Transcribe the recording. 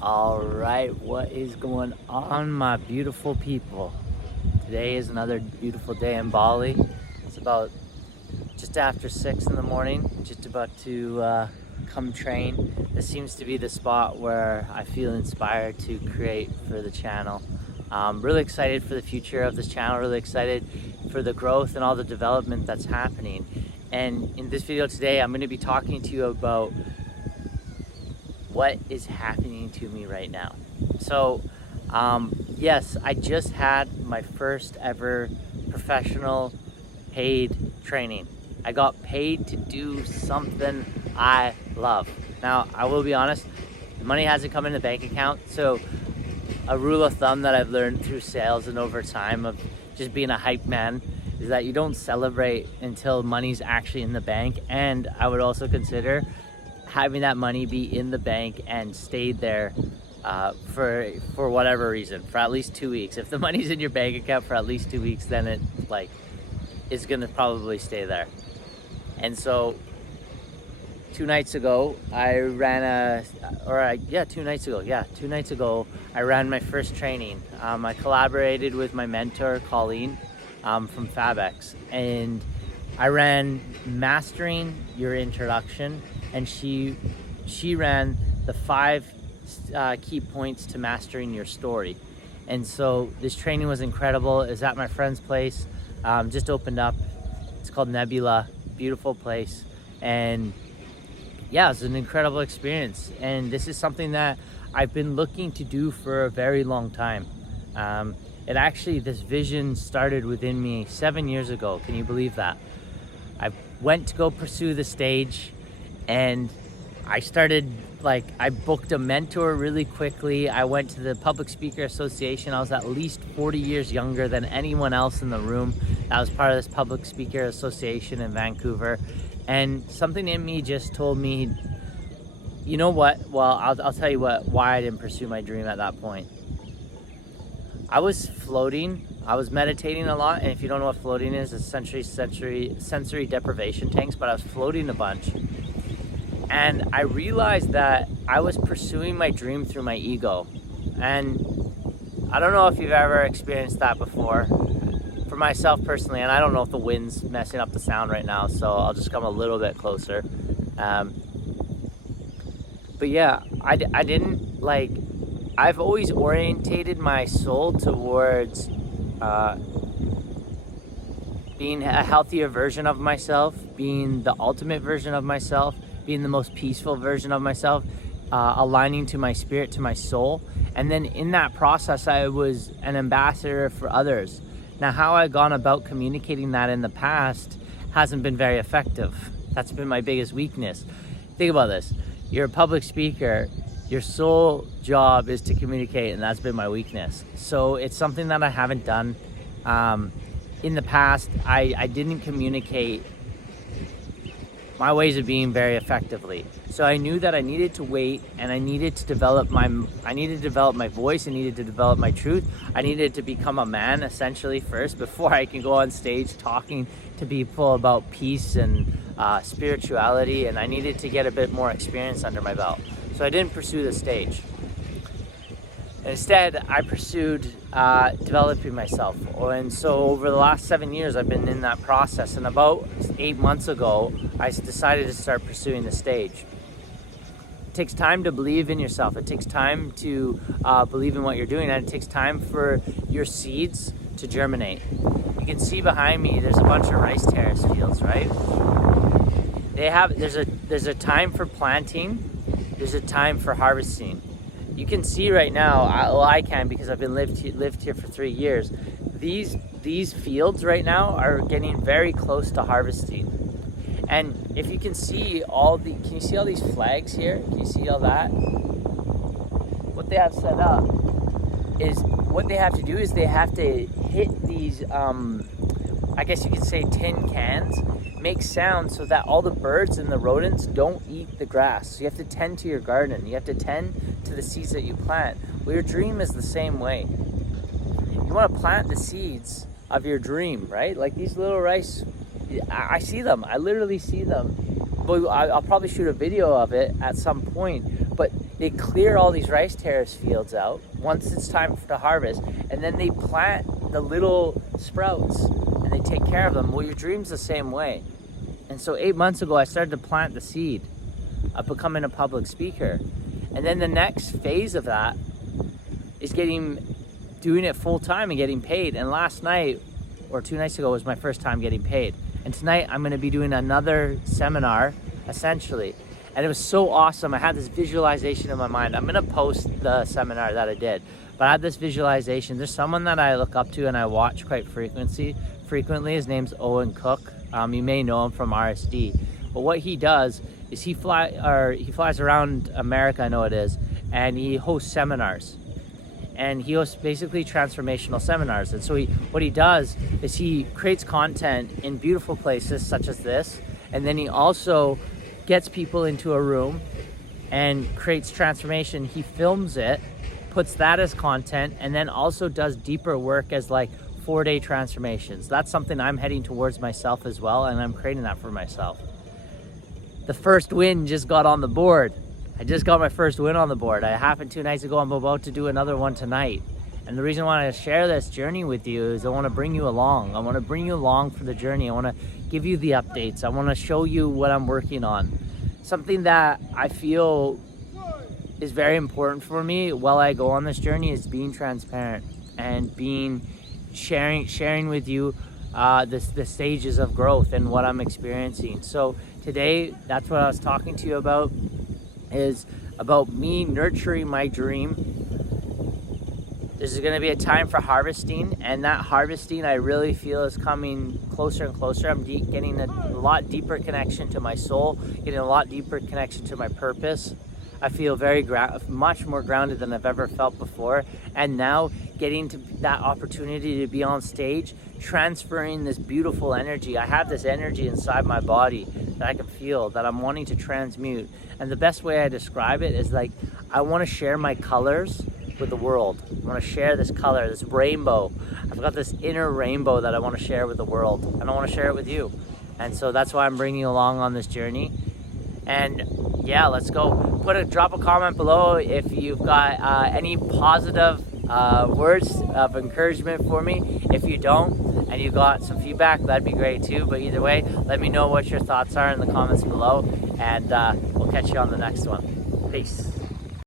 All right, what is going on, my beautiful people? Today is another beautiful day in Bali. It's about just after 6 in the morning, just about to come train. This seems to be the spot where I feel inspired to create for the channel. I'm really excited for the future of this channel, really excited for the growth and all the development that's happening. And in this video today, I'm going to be talking to you about what is happening to me right now. So yes, I just had my first ever professional paid training. I got paid to do something I love. Now, I will be honest, the money hasn't come in the bank account. So a rule of thumb that I've learned through sales and over time of just being a hype man is that you don't celebrate until money's actually in the bank. And I would also consider having that money be in the bank and stayed there for whatever reason, for at least 2 weeks. If the money's in your bank account for at least 2 weeks, then it is gonna probably stay there. And so 2 nights ago, I ran 2 nights ago, I ran my first training. I collaborated with my mentor, Colleen, from FabX, and I ran Mastering Your Introduction, and she ran the 5 key points to mastering your story. And so this training was incredible. It was at my friend's place, just opened up. It's called Nebula, beautiful place. And yeah, it was an incredible experience. And this is something that I've been looking to do for a very long time. This vision started within me 7 years ago. Can you believe that? I went to go pursue the stage, and I booked a mentor really quickly. I went to the Public Speaker Association. I was at least 40 years younger than anyone else in the room that was part of this Public Speaker Association in Vancouver. And something in me just told me, you know what? Well, I'll tell you why I didn't pursue my dream at that point. I was floating. I was meditating a lot, and if you don't know what floating is, it's sensory deprivation tanks, but I was floating a bunch. And I realized that I was pursuing my dream through my ego. And I don't know if you've ever experienced that before. For myself personally, and I don't know if the wind's messing up the sound right now, so I'll just come a little bit closer. But yeah, I've always orientated my soul towards being a healthier version of myself, being the ultimate version of myself, being the most peaceful version of myself, aligning to my spirit, to my soul. And then in that process, I was an ambassador for others. Now, how I've gone about communicating that in the past hasn't been very effective. That's been my biggest weakness. Think about this. You're a public speaker. Your sole job is to communicate, and that's been my weakness. So it's something that I haven't done. In the past, I didn't communicate my ways of being very effectively. So I knew that I needed to wait, and I needed to develop my voice. I needed to develop my truth. I needed to become a man essentially first before I can go on stage talking to people about peace and spirituality. And I needed to get a bit more experience under my belt. So I didn't pursue the stage. Instead, I pursued developing myself. And so over the last 7 years, I've been in that process. And about 8 months ago, I decided to start pursuing the stage. It takes time to believe in yourself. It takes time to believe in what you're doing. And it takes time for your seeds to germinate. You can see behind me, there's a bunch of rice terrace fields, right? There's a time for planting. There's a time for harvesting. You can see right now, I can because I've been lived here for 3 years. These fields right now are getting very close to harvesting. And if you can see can you see all these flags here? Can you see all that? What they have set up is, what they have to do is they have to hit these, I guess you could say tin cans, make sound so that all the birds and the rodents don't eat the grass. So you have to tend to your garden. You have to tend to the seeds that you plant. Well, your dream is the same way. You want to plant the seeds of your dream, right? Like these little rice, I see them. I literally see them. But I'll probably shoot a video of it at some point. But they clear all these rice terrace fields out once it's time to harvest, and then they plant the little sprouts and they take care of them. Well, your dream's the same way. And so 8 months ago, I started to plant the seed of becoming a public speaker. And then the next phase of that is doing it full time and getting paid. And last night, or 2 nights ago, was my first time getting paid. And tonight I'm gonna be doing another seminar, essentially. And it was so awesome. I had this visualization in my mind. I'm gonna post the seminar that I did. But I had this visualization. There's someone that I look up to and I watch quite frequently. His name's Owen Cook. You may know him from RSD. But what he does is he flies around America, I know it is, and he hosts seminars. And he hosts basically transformational seminars. And so what he does is he creates content in beautiful places such as this, and then he also gets people into a room and creates transformation. He films it, puts that as content, and then also does deeper work as like 4-day transformations. That's something I'm heading towards myself as well, and I'm creating that for myself. The first win just got on the board. I just got my first win on the board. It happened 2 nights ago. I'm about to do another one tonight. And the reason why I share this journey with you is I want to bring you along. I want to bring you along for the journey. I want to give you the updates. I want to show you what I'm working on. Something that I feel is very important for me while I go on this journey is being transparent and sharing with you the stages of growth and what I'm experiencing. So today, that's what I was talking to you about, is about me nurturing my dream. This is going to be a time for harvesting, and that harvesting I really feel is coming closer and closer. I'm getting a lot deeper connection to my soul, getting a lot deeper connection to my purpose. I feel much more grounded than I've ever felt before, and now getting to that opportunity to be on stage, transferring this beautiful energy. I have this energy inside my body that I can feel, that I'm wanting to transmute. And the best way I describe it is like, I want to share my colors with the world. I want to share this color, this rainbow. I've got this inner rainbow that I want to share with the world, and I want to share it with you. And so that's why I'm bringing you along on this journey. And yeah, let's go. Drop a comment below if you've got any positive words of encouragement for me. If you don't, and you got some feedback, that'd be great too. But either way, let me know what your thoughts are in the comments below, and we'll catch you on the next one. Peace.